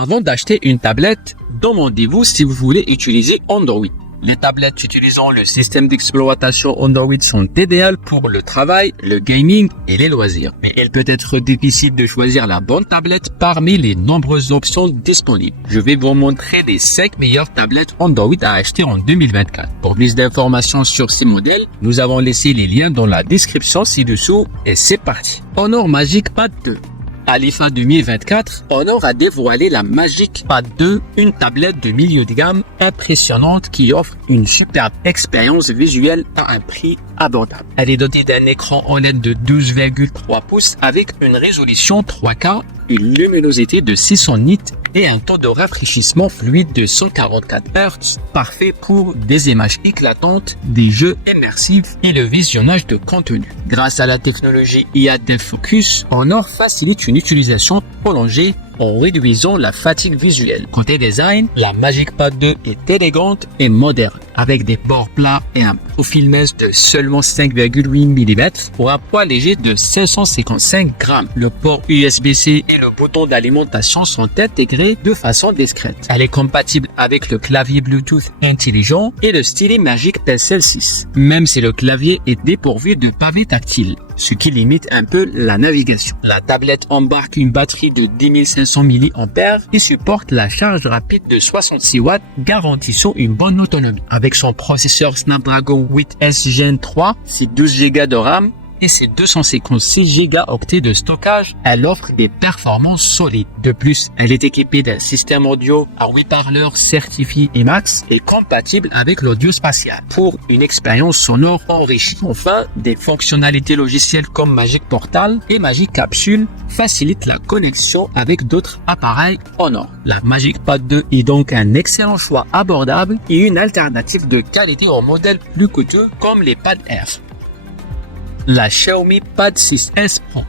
Avant d'acheter une tablette, demandez-vous si vous voulez utiliser Android. Les tablettes utilisant le système d'exploitation Android sont idéales pour le travail, le gaming et les loisirs. Mais il peut être difficile de choisir la bonne tablette parmi les nombreuses options disponibles. Je vais vous montrer les 5 meilleures tablettes Android à acheter en 2024. Pour plus d'informations sur ces modèles, nous avons laissé les liens dans la description ci-dessous et c'est parti. Honor Magic Pad 2. À l'IFA 2024, Honor a dévoilé la Magic Pad 2, une tablette de milieu de gamme impressionnante qui offre une superbe expérience visuelle à un prix abordable. Elle est dotée d'un écran OLED de 12,3 pouces avec une résolution 3K, une luminosité de 600 nits et un taux de rafraîchissement fluide de 144 Hz, parfait pour des images éclatantes, des jeux immersifs et le visionnage de contenu. Grâce à la technologie IA Depth Focus, Honor facilite une utilisation prolongée en réduisant la fatigue visuelle. Côté design, la Magic Pad 2 est élégante et moderne, avec des bords plats et un profil mince de seulement 5,8 mm pour un poids léger de 555 grammes. Le port USB-C et le bouton d'alimentation sont intégrés de façon discrète. Elle est compatible avec le clavier Bluetooth intelligent et le stylet Magic Pencil 6, même si le clavier est dépourvu de pavé tactile, ce qui limite un peu la navigation. La tablette embarque une batterie de 10 500 mAh et supporte la charge rapide de 66 watts, garantissant une bonne autonomie. Avec son processeur Snapdragon 8S Gen 3, ses 12 Go de RAM et ses 256 Go de stockage, elle offre des performances solides. De plus, elle est équipée d'un système audio à 8 parleurs certifié IMAX et compatible avec l'audio spatial pour une expérience sonore enrichie. Enfin, des fonctionnalités logicielles comme Magic Portal et Magic Capsule facilitent la connexion avec d'autres appareils Honor. La Magic Pad 2 est donc un excellent choix abordable et une alternative de qualité aux modèles plus coûteux comme les Pad Air. La Xiaomi Pad 6S Pro.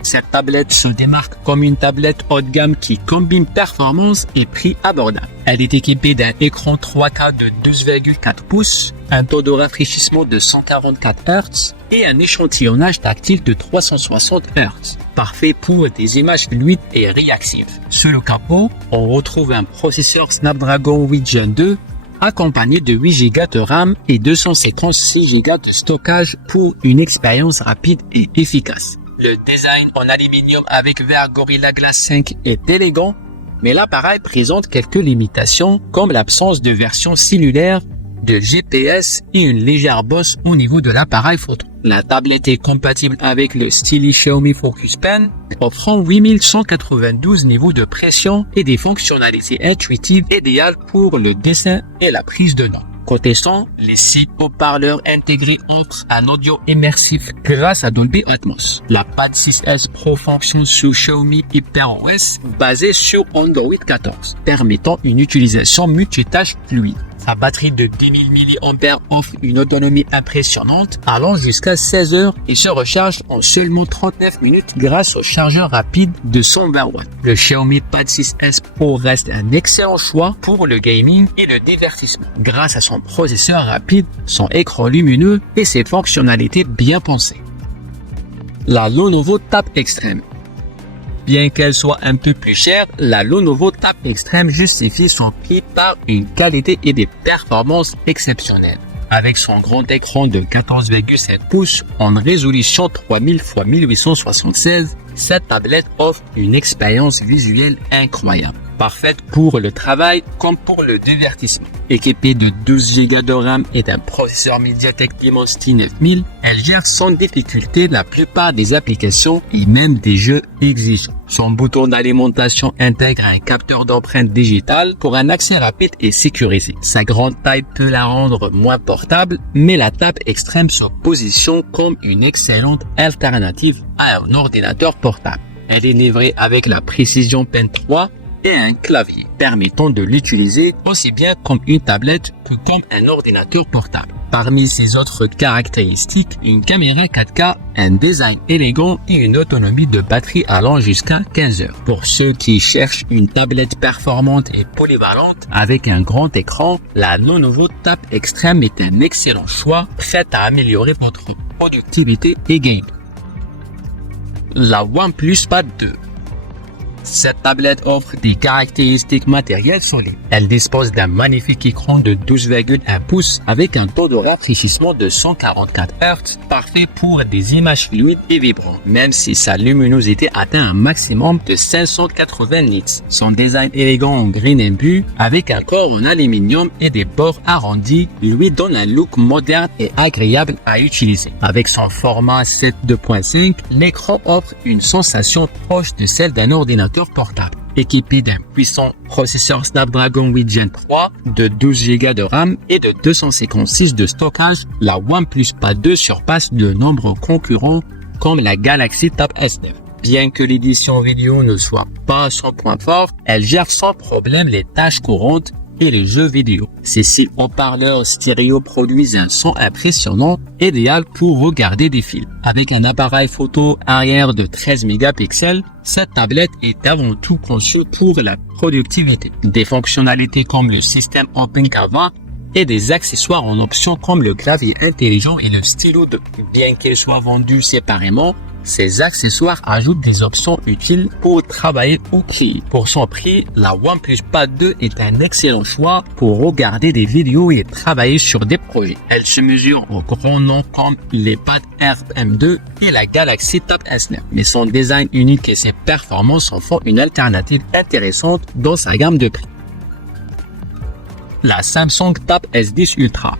Cette tablette se démarque comme une tablette haut de gamme qui combine performance et prix abordable. Elle est équipée d'un écran 3K de 12,4 pouces, un taux de rafraîchissement de 144 Hz et un échantillonnage tactile de 360 Hz, parfait pour des images fluides et réactives. Sur le capot, on retrouve un processeur Snapdragon 8 Gen 2 accompagné de 8 Go de RAM et 256 Go de stockage pour une expérience rapide et efficace. Le design en aluminium avec verre Gorilla Glass 5 est élégant, mais l'appareil présente quelques limitations comme l'absence de version cellulaire, de GPS et une légère bosse au niveau de l'appareil photo. La tablette est compatible avec le stylet Xiaomi Focus Pen, offrant 8192 niveaux de pression et des fonctionnalités intuitives idéales pour le dessin et la prise de notes. Côté son, les 6 haut-parleurs intégrés offrent un audio immersif grâce à Dolby Atmos. La Pad 6S Pro fonctionne sous Xiaomi HyperOS basé sur Android 14, permettant une utilisation multitâche fluide. Sa batterie de 10 000 mAh offre une autonomie impressionnante allant jusqu'à 16 heures et se recharge en seulement 39 minutes grâce au chargeur rapide de 120 watts. Le Xiaomi Pad 6S Pro reste un excellent choix pour le gaming et le divertissement grâce à son processeur rapide, son écran lumineux et ses fonctionnalités bien pensées. La Lenovo Tab Extreme. Bien qu'elle soit un peu plus chère, la Lenovo Tab Extreme justifie son prix par une qualité et des performances exceptionnelles. Avec son grand écran de 14,7 pouces en résolution 3000 x 1876, cette tablette offre une expérience visuelle incroyable, parfaite pour le travail comme pour le divertissement. Équipée de 12 Go de RAM et d'un processeur MediaTek Dimensity 9000, elle gère sans difficulté la plupart des applications et même des jeux exigeants. Son bouton d'alimentation intègre un capteur d'empreinte digitale pour un accès rapide et sécurisé. Sa grande taille peut la rendre moins portable, mais la Tab Extreme se positionne comme une excellente alternative à un ordinateur portable. Elle est livrée avec la Precision Pen 3 et un clavier, permettant de l'utiliser aussi bien comme une tablette que comme un ordinateur portable. Parmi ses autres caractéristiques, une caméra 4K, un design élégant et une autonomie de batterie allant jusqu'à 15 heures. Pour ceux qui cherchent une tablette performante et polyvalente avec un grand écran, la Lenovo Tab Extreme est un excellent choix, prêt à améliorer votre productivité et game. La OnePlus Pad 2. Cette tablette offre des caractéristiques matérielles solides. Elle dispose d'un magnifique écran de 12,1 pouces avec un taux de rafraîchissement de 144 Hz, parfait pour des images fluides et vibrantes, même si sa luminosité atteint un maximum de 580 nits. Son design élégant en green and blue, avec un corps en aluminium et des bords arrondis, lui donne un look moderne et agréable à utiliser. Avec son format 7.2.5, l'écran offre une sensation proche de celle d'un ordinateur portable. Équipé d'un puissant processeur Snapdragon 8 Gen 3 de 12 Go de RAM et de 256 de stockage, la OnePlus Pad 2 surpasse de nombreux concurrents comme la Galaxy Tab S9. Bien que l'édition vidéo ne soit pas son point fort, elle gère sans problème les tâches courantes et les jeux vidéo. Ces 6 haut-parleurs stéréo produisent un son impressionnant, idéal pour regarder des films. Avec un appareil photo arrière de 13 mégapixels, cette tablette est avant tout conçue pour la productivité. Des fonctionnalités comme le système OpenCanva et des accessoires en option comme le clavier intelligent et le stylo de. Bien qu'ils soient vendus séparément, ces accessoires ajoutent des options utiles pour travailler ou créer. Pour son prix, la OnePlus Pad 2 est un excellent choix pour regarder des vidéos et travailler sur des projets. Elle se mesure aux grands noms comme les Pad Air M2 et la Galaxy Tab S9. Mais son design unique et ses performances en font une alternative intéressante dans sa gamme de prix. La Samsung Tab S10 Ultra.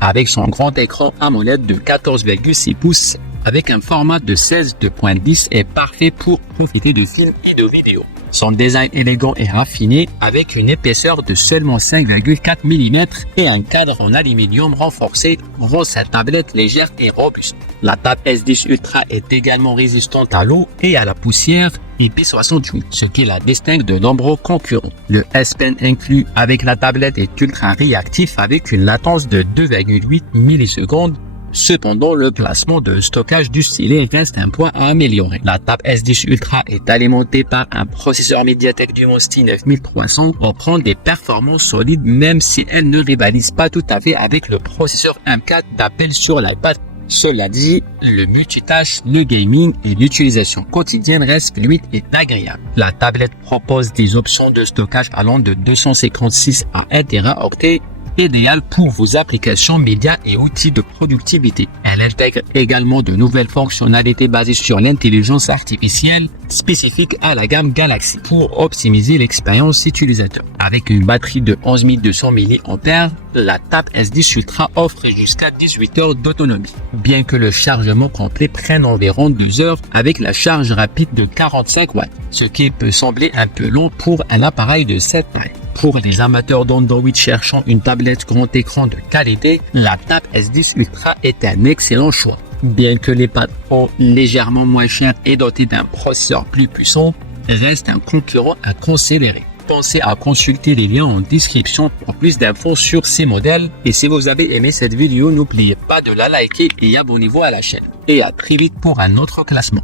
Avec son grand écran AMOLED de 14,6 pouces, avec un format de 16.10 est parfait pour profiter de films et de vidéos. Son design élégant et raffiné, avec une épaisseur de seulement 5,4 mm et un cadre en aluminium renforcé, rend cette tablette légère et robuste. La Tab S10 Ultra est également résistante à l'eau et à la poussière IP68, ce qui la distingue de nombreux concurrents. Le S Pen inclus avec la tablette est ultra réactif avec une latence de 2,8 millisecondes. Cependant, le placement de stockage du stylet reste un point à améliorer. La Tab S10 Ultra est alimentée par un processeur Mediatek Dimensity 9300 offrant des performances solides même si elle ne rivalise pas tout à fait avec le processeur M4 d'Apple sur l'iPad. Cela dit, le multitâche, le gaming et l'utilisation quotidienne restent fluides et agréables. La tablette propose des options de stockage allant de 256 à 1 Teraoctet, idéal pour vos applications médias et outils de productivité. Elle intègre également de nouvelles fonctionnalités basées sur l'intelligence artificielle spécifiques à la gamme Galaxy pour optimiser l'expérience utilisateur. Avec une batterie de 11 200 mAh, la Tab S10 Ultra offre jusqu'à 18 heures d'autonomie. Bien que le chargement complet prenne environ 2 heures avec la charge rapide de 45 watts, ce qui peut sembler un peu long pour un appareil de cette taille. Pour les amateurs d'Android cherchant une tablette grand écran de qualité, la Tab S10 Ultra est un excellent choix. Bien que les pads Pro légèrement moins chers et dotés d'un processeur plus puissant, reste un concurrent à considérer. Pensez à consulter les liens en description pour plus d'infos sur ces modèles. Et si vous avez aimé cette vidéo, n'oubliez pas de la liker et abonnez-vous à la chaîne. Et à très vite pour un autre classement.